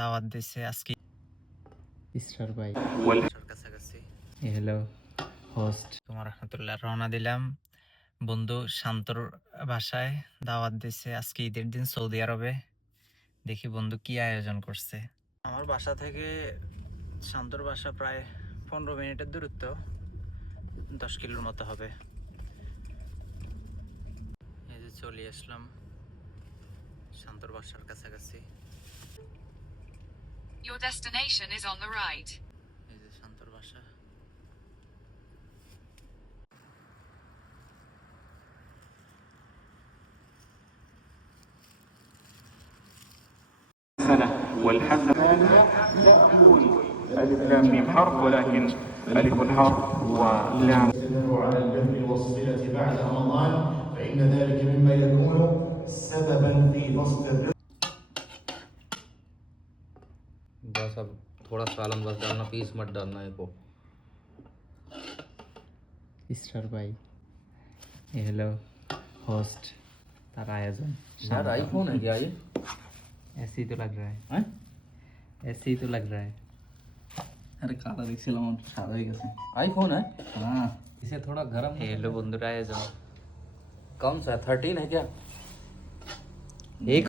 দাওয়াত দিছে আজকে ইসরার ভাই কাছাকাছি হ্যালো হোস্ট তোমার রহমতুল্লাহ রওনা দিলাম বন্ধু শান্তর বাসায় দাওয়াত দিছে আজকে ঈদের দিন সৌদি আরবে দেখি বন্ধু কি আয়োজন করছে। আমার বাসা থেকে শান্তর বাসা প্রায় 15 মিনিটের দূরত্ব, 10 কিলোর মতো হবে। এই যে চলে আসলাম শান্তর বাসার কাছাকাছি। Your destination is on the right. এই যে শান্তর বাসা। والحسنة تأكل ألف لام ميم حرف ولكن ألف حرف ولام. على البر والصلة بعد رمضان فإن ذلك مما يكون سببا في بسط الرزق. बस अब थोड़ा सालन बस डालना, पीस मत डालना है को। ইসরার ভাই হ্যালো होस्ट तार आयोजन। यार आईफोन है क्या ये? ऐसे ही तो लग रहा है। हैं? ऐसे ही तो लग रहा है। अरे काला देखছিলাম সাদা হয়ে গেছে। आईफोन है? हाँ इसे थोड़ा गरम। हेलो बंधुरा आयोजन कौन सा 13 है क्या? एक